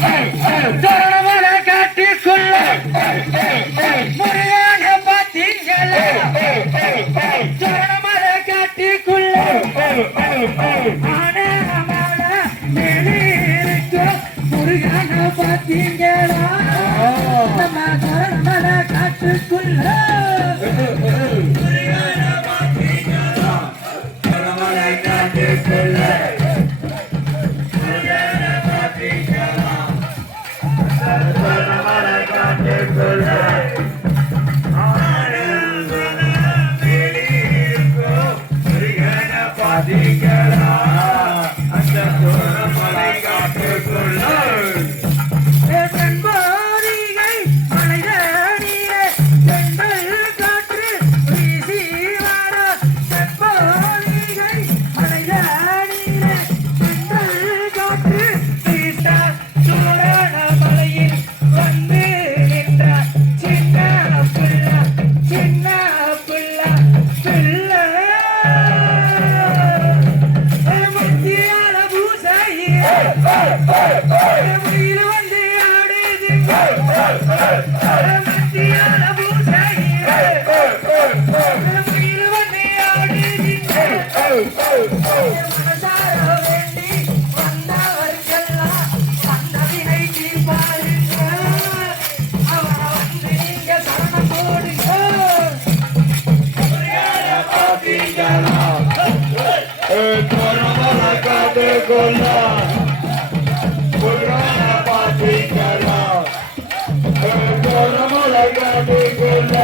சரணமலை காட்டிக்குள்ள முருகன பார்த்தீங்களா சரணமலை காட்டிக்குள்ள முருகன பார்த்தீங்களா நம்ம சரணமலை காட்டுக்குள்ள முருகன பார்த்தீங்களா சரணமலை காட்டுக்குள்ள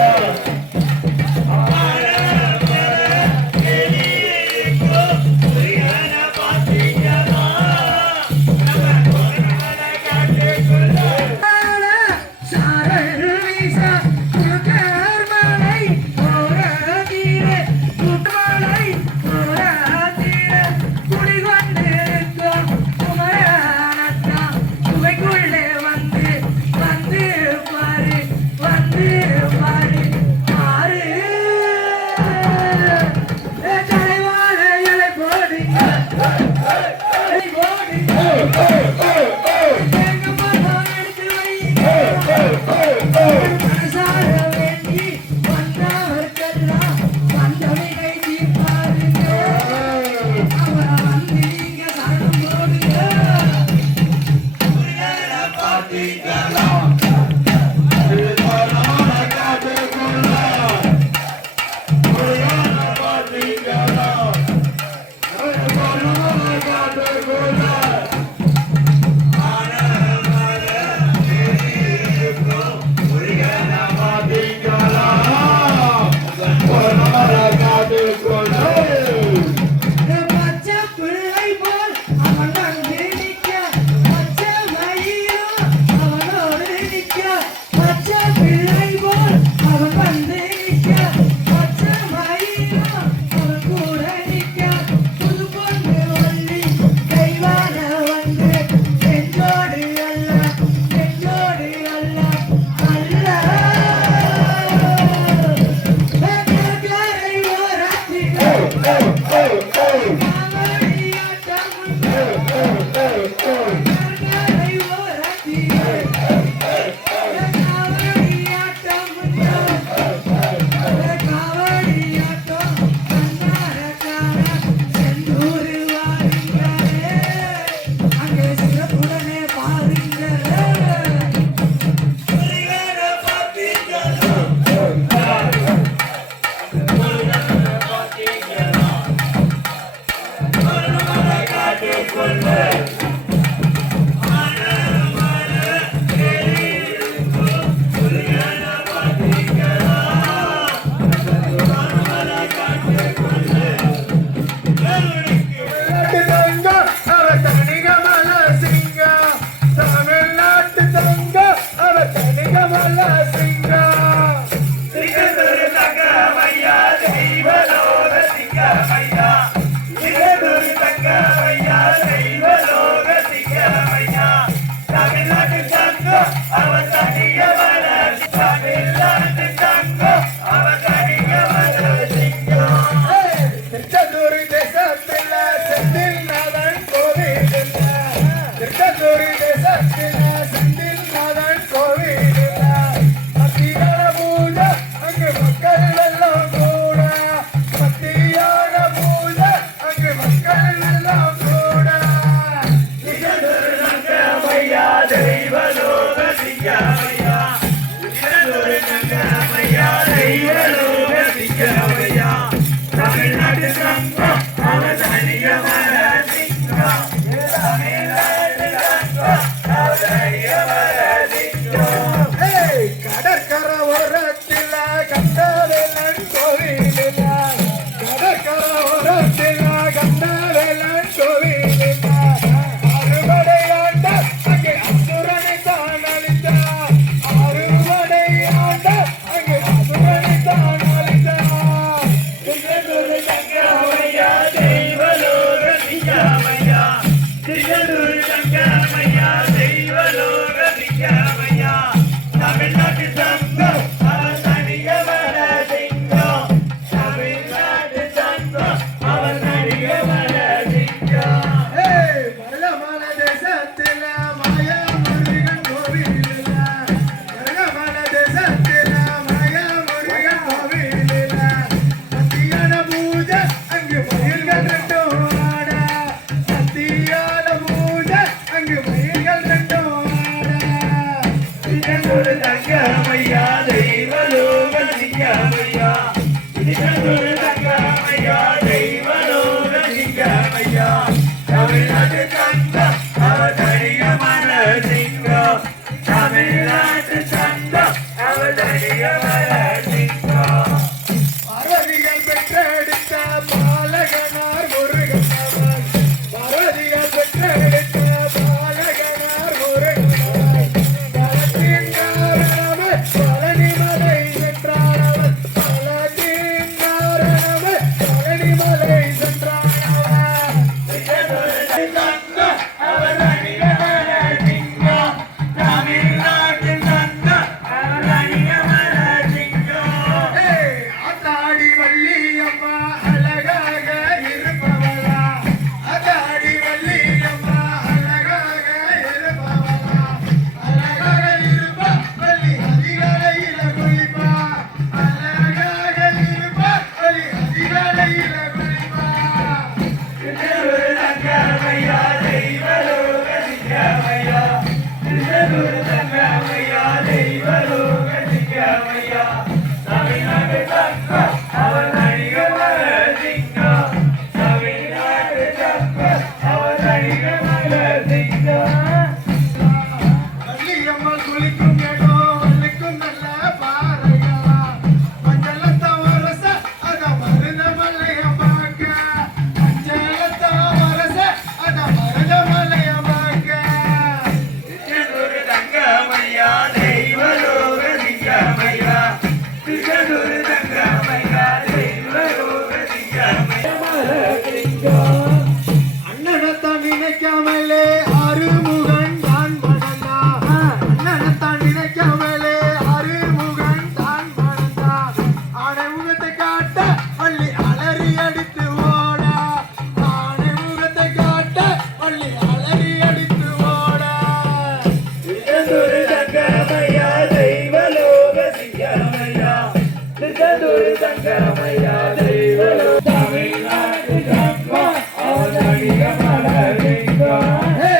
தங்கமையா தெய்வலோ தமிழ்நாட்டு தங்கம் அவதரிக மலரிங்கம்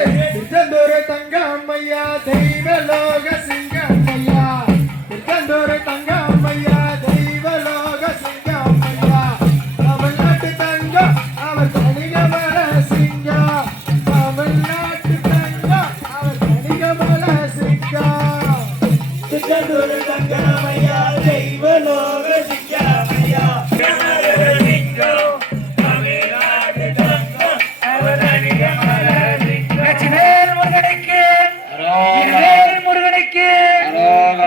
திருச்செந்தூர் தங்கம்மையா தெய்வலோக சிங்கம்மையா திருச்செந்தூர் தங்கம்மையா தெய்வலோக சிங்கம்மையா தமிழ்நாட்டு தங்கம் அவர் தனிக மல சிங்கம் தமிழ்நாட்டு தங்கம் அவர் தனிக மல சிங்கம் திருச்செந்தூர் தங்கம்மையா தெய்வலோக சிங்கம்மையா முருகனுக்கு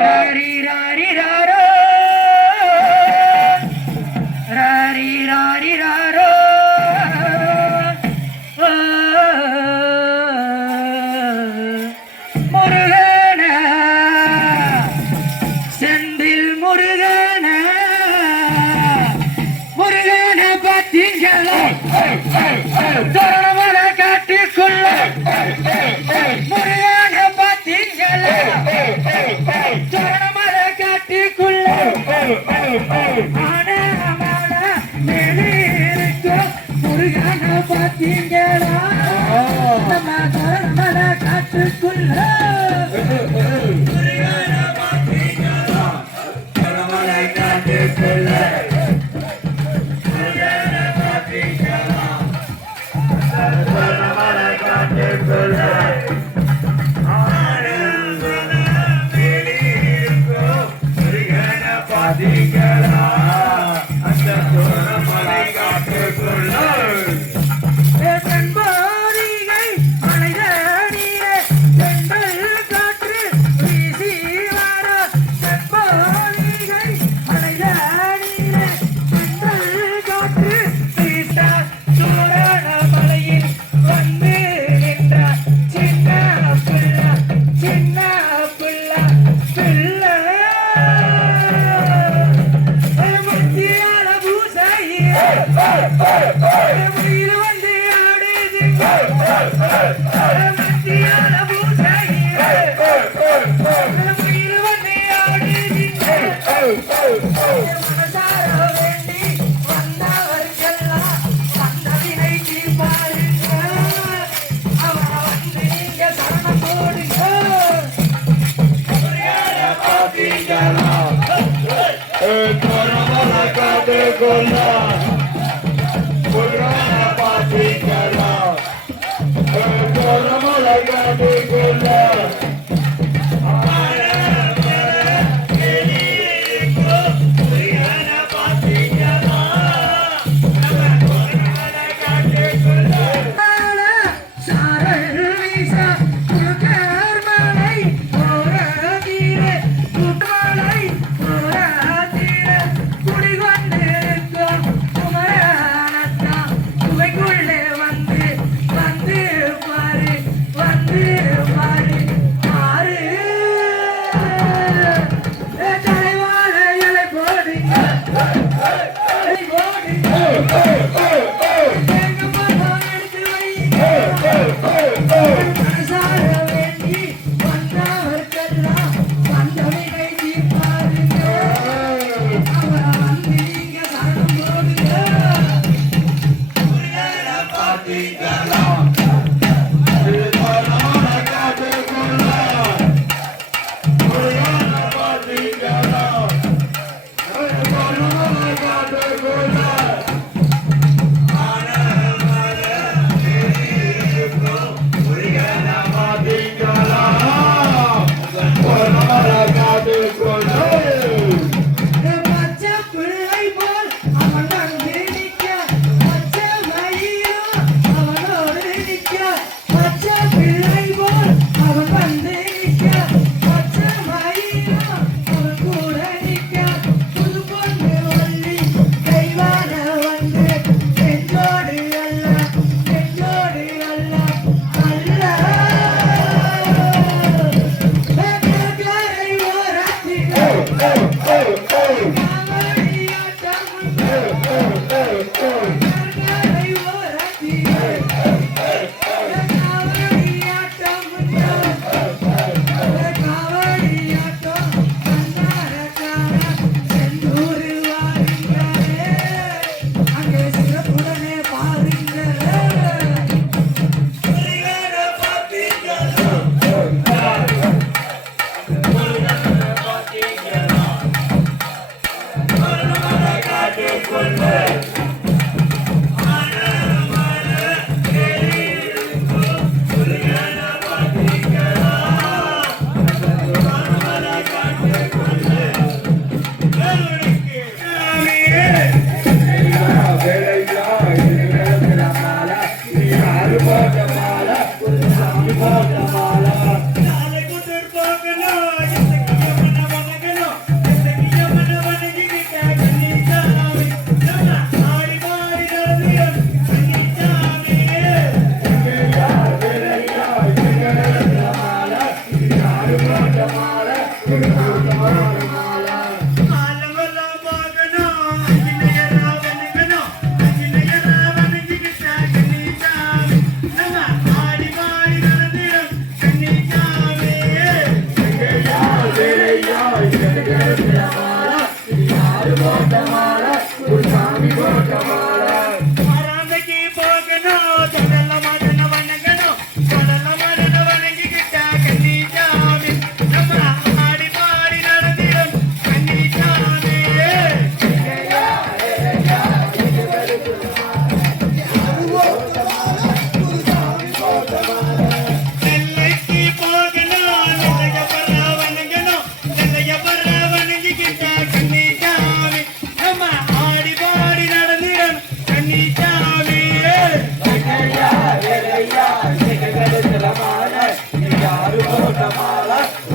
ராரி ராரி ராரோ ராரி ராரி ராரோ முருகன செந்தில் முருகன முருகன பார்த்தீங்களா தோரணமலை காட்டுக்குள்ள முருகன பார்த்தீங்களா தோரணமலை காட்டுக்குள்ள ஆனமலை மேலே இருக்கும் முருகன பார்த்தீங்களா நம்ம தோரணமலை காட்டுக்குள்ள முருகன பார்த்தீங்களா தோரணமலை காட்டுக்குள்ள குடிகொண்டிருக்கும்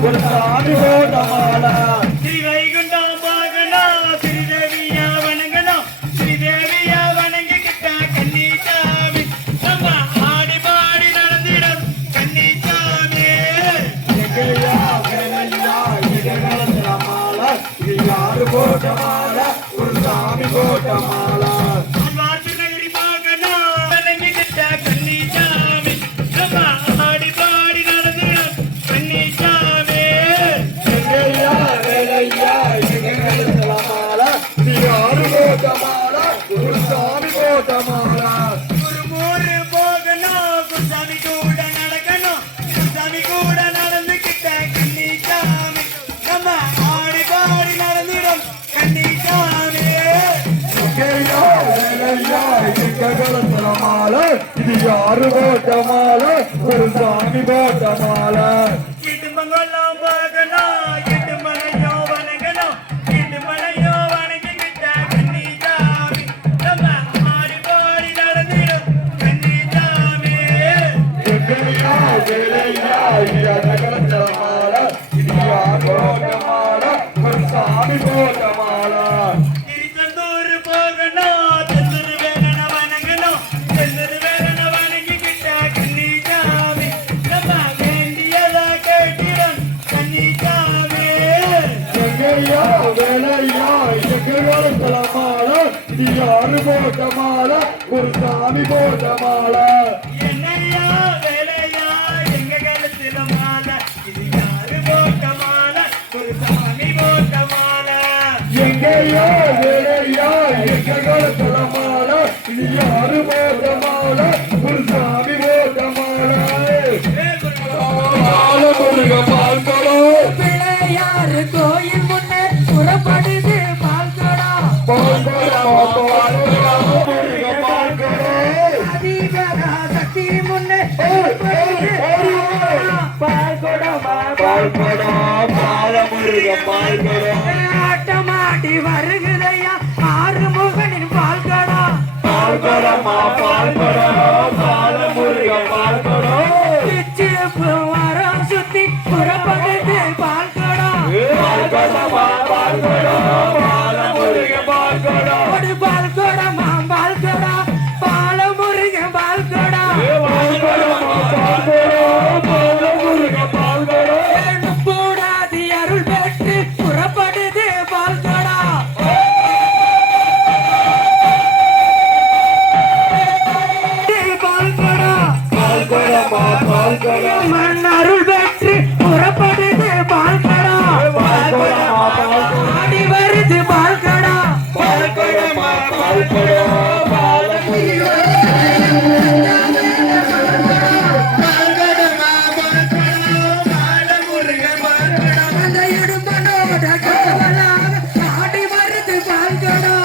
ஒரு சாமி போட்ட மாலை ஸ்ரீ வைகுண்டம் போகணும் ஸ்ரீதேவியா வணங்கணும் ஸ்ரீதேவியா வணங்கிக்கிட்ட கன்னிசாமி நம்ம ஆடி பாடி நடந்திடும் கன்னிசாமி எங்கேயா வேலையா எங்களத்துல மாலை இது யாரு போட்ட மாலை ஒரு சாமி போட்ட மாலை வாட்டு நகரி போகணும் வணங்கிக்கிட்ட கன்னிசாமி நம்ம ஆடி பாடி நடந்திடும் கன்னிசாமி எங்கேயா வேலையா எங்களத்துல மாலை இது யாரு போட்ட மாலை ஒரு சாமி போட்ட மாலை ஒரு மூணு போகணும் குசாமி கூட நடக்கணும் குசாமி கூட நடந்துக்கிட்ட கன்னிசாமி நம்ம ஆடி பாடி நடந்திடும் கன்னிசாமி எங்கேயா வேலையா எங்களத்துல மாலை இது யாரு போட்ட மாலை ஒரு சாமி போட்ட மாலை இடுமங்கலம் போகணும் இடுமலையோ வணங்கணும் இடுமலையோ வணங்கிக்கிட்ட கன்னிசாமி நம்ம ஆடி பாடி நடந்திடும் கன்னிசாமி எங்கேயா வேலையா எங்களத்துல மாலை இது யாரு போட்ட மாலை ஒரு சாமி போட்ட மாலை திருச்செந்தூர் போகணும் தென்னூர் வேலன வணங்கணும் தென்னூர் வேலன வணங்கிக்கிட்ட கன்னிசாமி நம்ம வேண்டியதா கேட்டிடும் கன்னிசாமி எங்கேயா வேலையா எங்களத்துல மாலை இது யாரு போட்ட மாலை ஒரு சாமி போட்ட மாலை என்னையா வேலையா எங்க கழுத்துல மாலை இது யாரு போட்ட மாலை ஒரு சாமி போட்ட மாலை எங்கேயா வேலையா எங்களத்துல மாலை இது யாரு போட்ட மாலை ஒரு சாமி போட்ட மாலை முருக பால்குடம் பிள்ளையாரு கோயில் முன்னே புறப்படுது பால்கடம் முருக பால்குடம் அதிபரா சக்தி முன்னே புறப்படுது பால்கடம் பால்குடம் பாலமுருக பால்குடம் ஆட்டமாடி வருகிறையா ஆறுமுகனின் பால்கடம் பால்குடமா பால்குடம் பாலமுருக பால்குடம் பிச்சு வரம் சுத்தி புறப்படுது பால்கடம் பால்குடமா பால்குடம் பாலமுருக பால்குடம் ஒரு பால்கடமா பால்கடம் பாலமுருக பால்கடம் பால்குடமா பால்குடம் பாலமுருக பால்குடம் கூடாதி அருள் பெற்று புறப்படுது பால்கடா பால்கடா பால்குடமா பால்குடம் மண் அருள் பெற்று புறப்படுது பால்கடா பால்குடமா பால்குடம் ஆடி வருது பால்கடா பால்குடமா பால்குடம் பாலமுருக அந்த இடும்பனோட கவலாக ஆடி வருது பால்கடா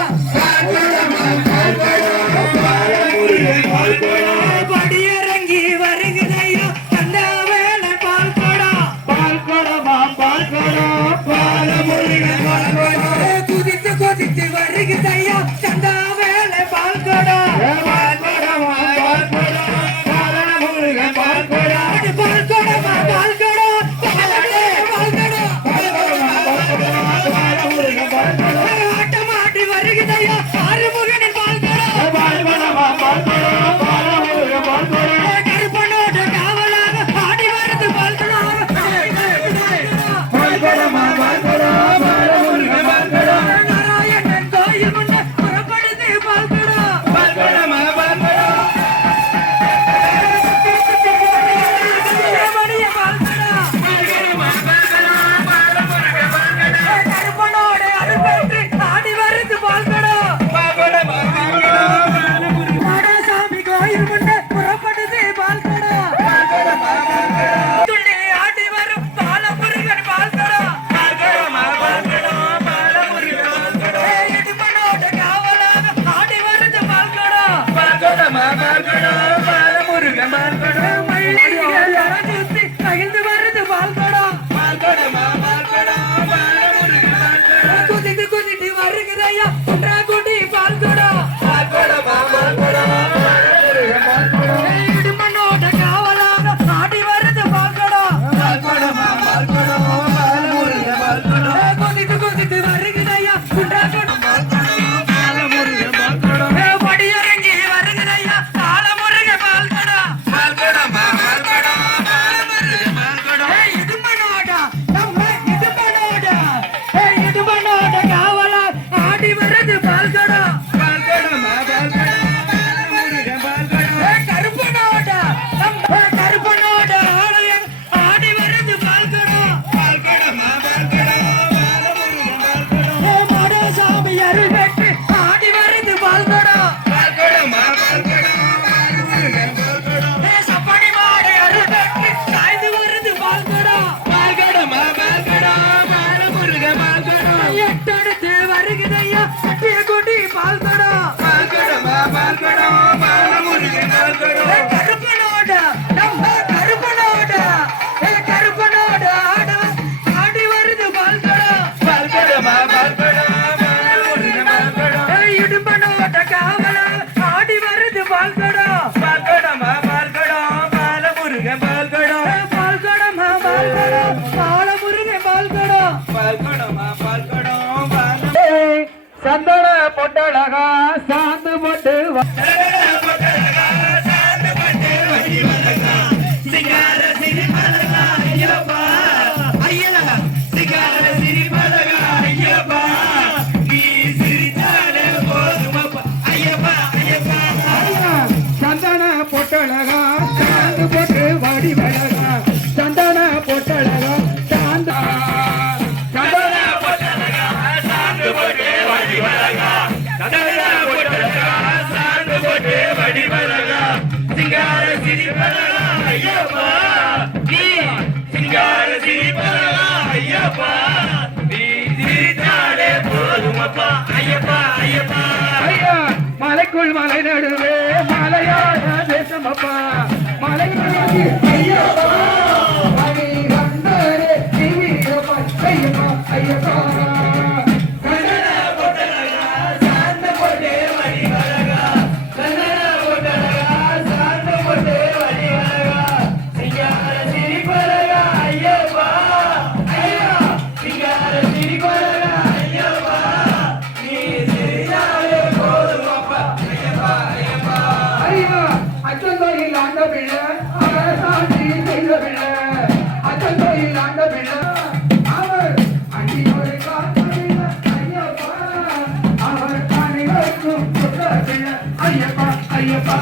பொட்டழகா சாந்து போட்டு சந்தன பொட்டழகா சாந்து போட்டு வடிவழகா சந்தன பொட்டழகா சாந்தா சந்தன பொட்டழகா சாந்து போட்டு வடிவழகா சந்தன பொட்டழகா சாந்து போட்டு வடிவழகா சிங்கார சிரிப்பழகா ஐயப்பா நீ சிங்கார சிரிப்பழகா ஐயப்பா நீ சிரித்தாலே போதுமப்பா ஐயப்பா ஐயப்பா ஐயா மலைக்குள் மலை நடுவே மலையாள தேசமப்பா மலை ஐயப்பா மணி வந்தரே ஐயப்பா ஐயப்பா ஐயப்பா அச்சந்தோயில் ஆண்ட பிள்ளை அவர் சாட்சி செய்த பிள்ளை அச்சந்தோயில் ஆண்ட பிள்ளை அவர் அன்னியோடு காத்த பிள்ளை ஐயப்பா அவர் அனைவருக்கும் புத்த பிள்ளை ஐயப்பா ஐயப்பா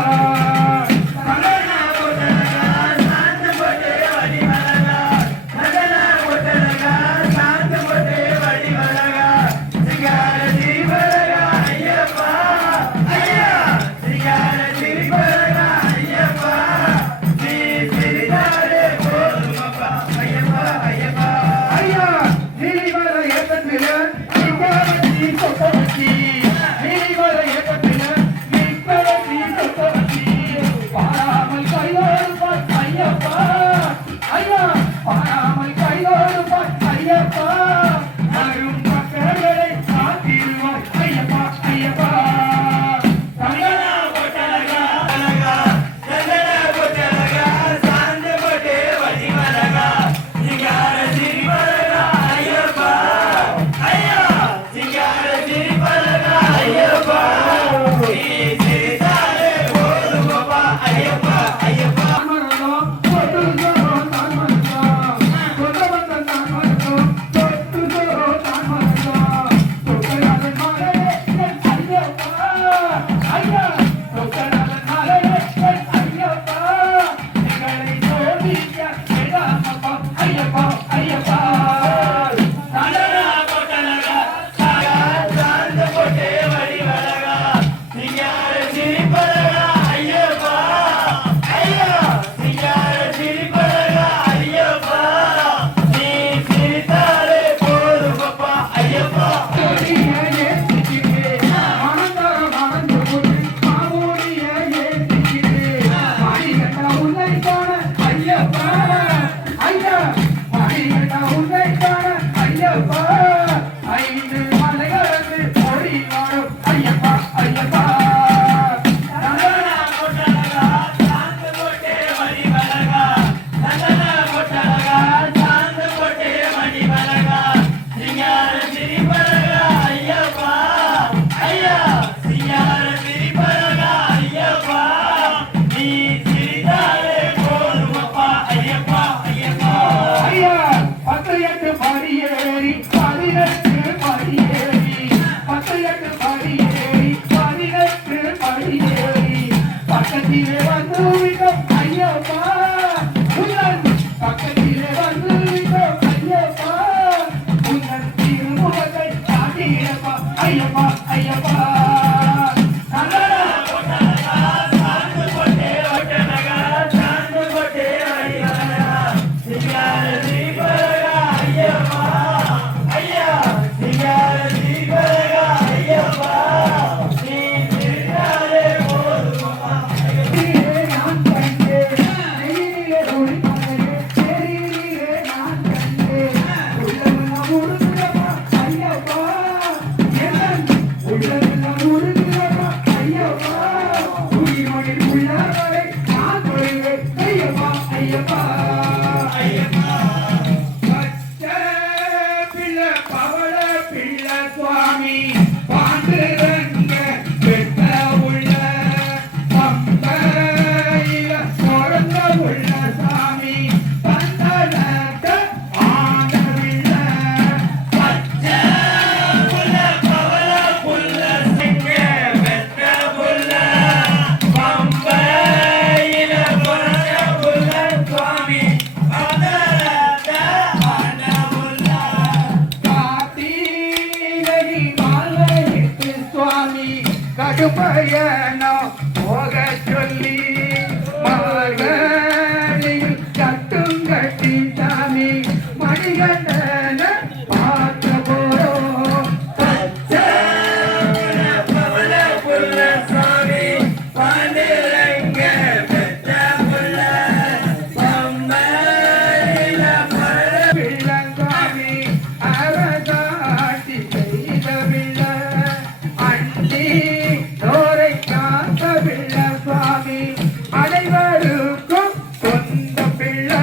கடுப்பயணம் போக சொல்லி மார்கழியில் கட்டும் கட்டி சாமி மணிகண்டன பார்க்க போறோம். பவள புள்ள சாமி பாண்டிரங்க பெற்ற புள்ள பம்பையில பழ பிள்ளங்காமி அரசாட்சி செய்த பிள்ளை அண்டி தோரை காத்த பிள்ளை சுவாமி அனைவருக்கும் சொந்த பிள்ளை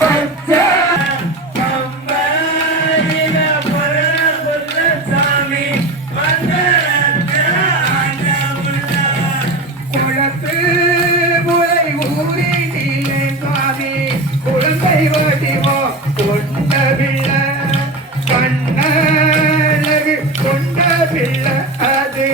பச்சை பம்பையில பழ புள்ள சாமி வந்தனக்க ஆண்ட புள்ள குளத்து முறை ஊறி நீலே சுவாமி குழந்தை வடிவோ கொண்ட பிள்ளை கண்ணழகு கொண்ட பிள்ளை அது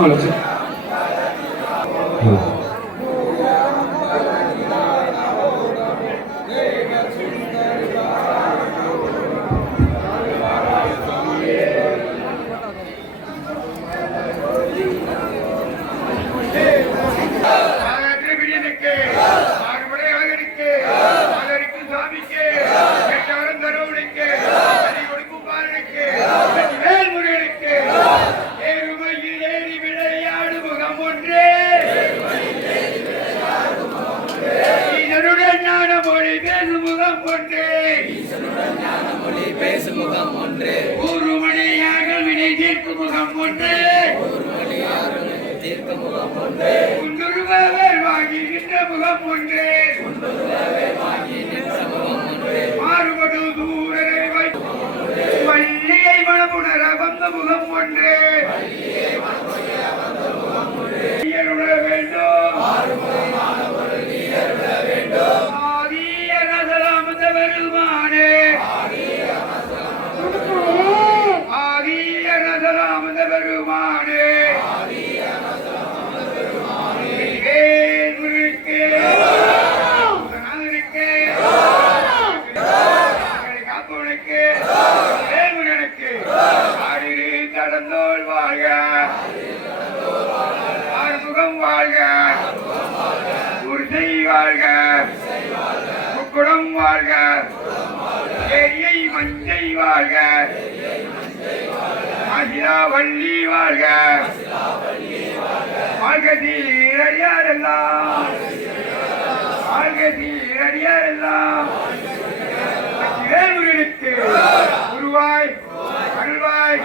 அவ்வளோ சார். வள்ளியை மனமுணர வந்த முகம் ஒன்று வேண்டும் ஆதியனதலாமந்த பெருமானே ஆதியனதலாமந்த பெருமானே கடந்தோள் வாழ்க ஆறுமுகம் வாழ்க குருசை வாழ்க முக்குடம் வாழ்க ஏரியை மஞ்சை வாழ்க அகிலாவள்ளி வாழ்க வாழ்க தீரடியாரெல்லாம் வாழ்க தீரடியாரெல்லாம் வேல்முருகனுக்கு குருவாய் அருள்வாய்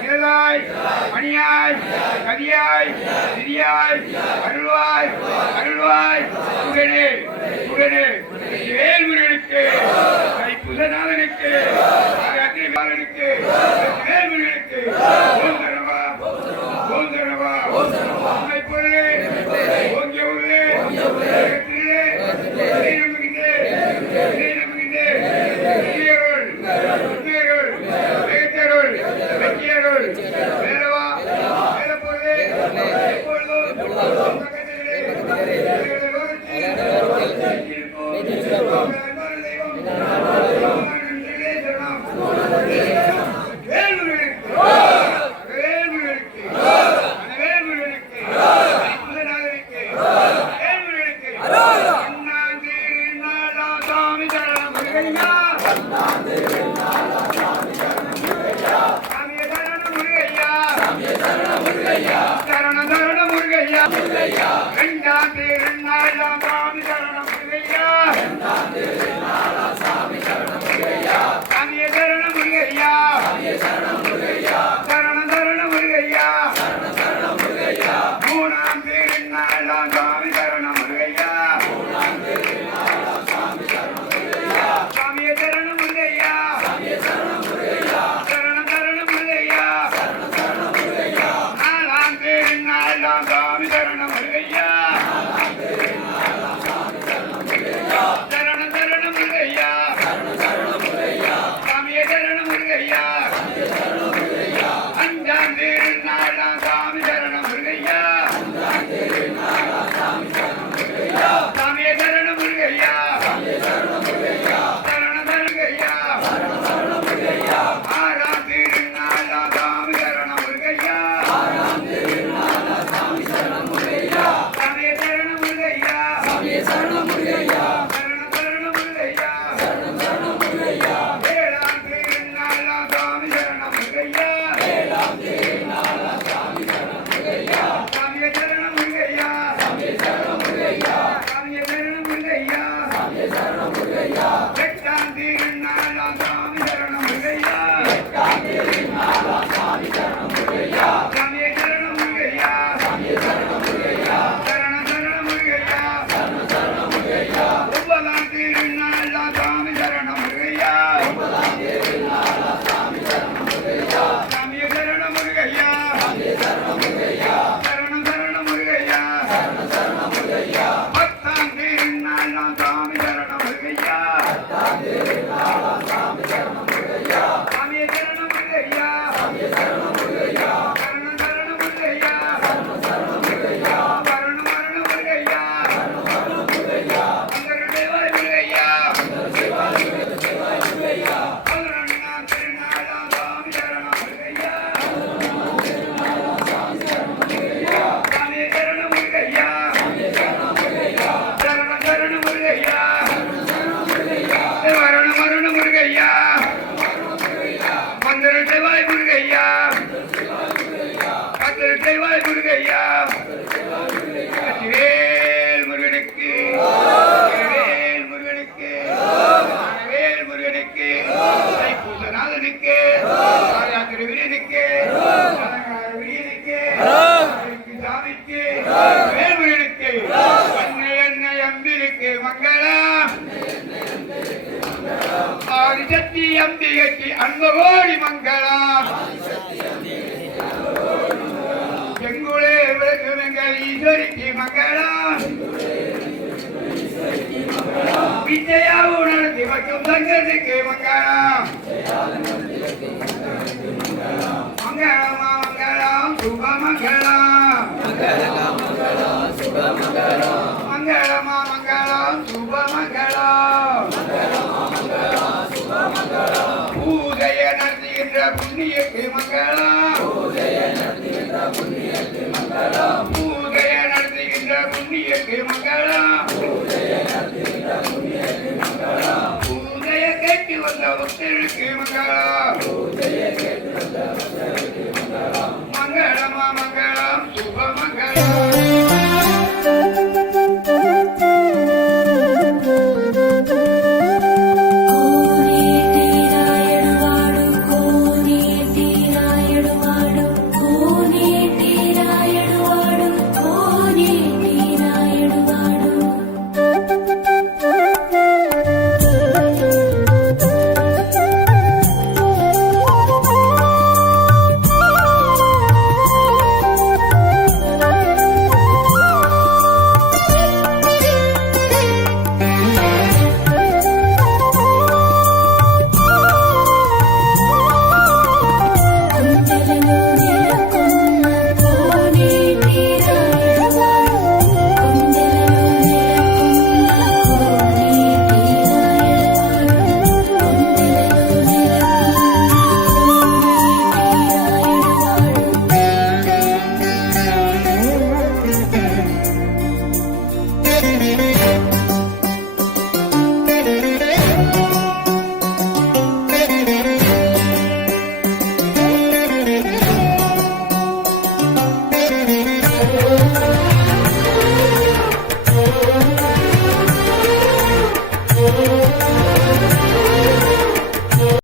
நிழலாய் மணியாய் கதியாய் விதியாய் அருள்வாய் அருள்வாய் புகழே புகழே வேல்முருகனுக்கு கைப்புசநாதனுக்கு அக்னிபாலனுக்கு வேல்முருகனுக்கு ஓம் தரணவா ஓம் தரணவா உண்மை பொருளே ஓங்கிய உள்ளே சாமி சரணம் முருகையா வீரனுக்கு யாத்திரை வீரனுக்கு அலங்கார வீரனுக்கு சாமிக்கு வேல்முருகனுக்கு எண்ணெய் அம்பிற்கு மங்களம் ஆதிசக்தி அம்பிகைக்கு அன்பகோடி மங்களம் செங்குளே விளக்குமெங்கள் ஈஸ்வரிக்கு மங்களம் விஜயா உணர்த்தி வைக்கும் சங்கத்துக்கு மங்களம் மங்களமா மங்களம் சுபமங்களம் மங்களமா மங்களம் சுபமங்களம் பூஜைய நடத்துகின்ற புண்ணியக்கு மங்களம் பூஜைய நடத்துகின்ற புண்ணியக்கு மங்களம் பூஜைய கேட்டு வந்த பக்தருக்கு மங்களம்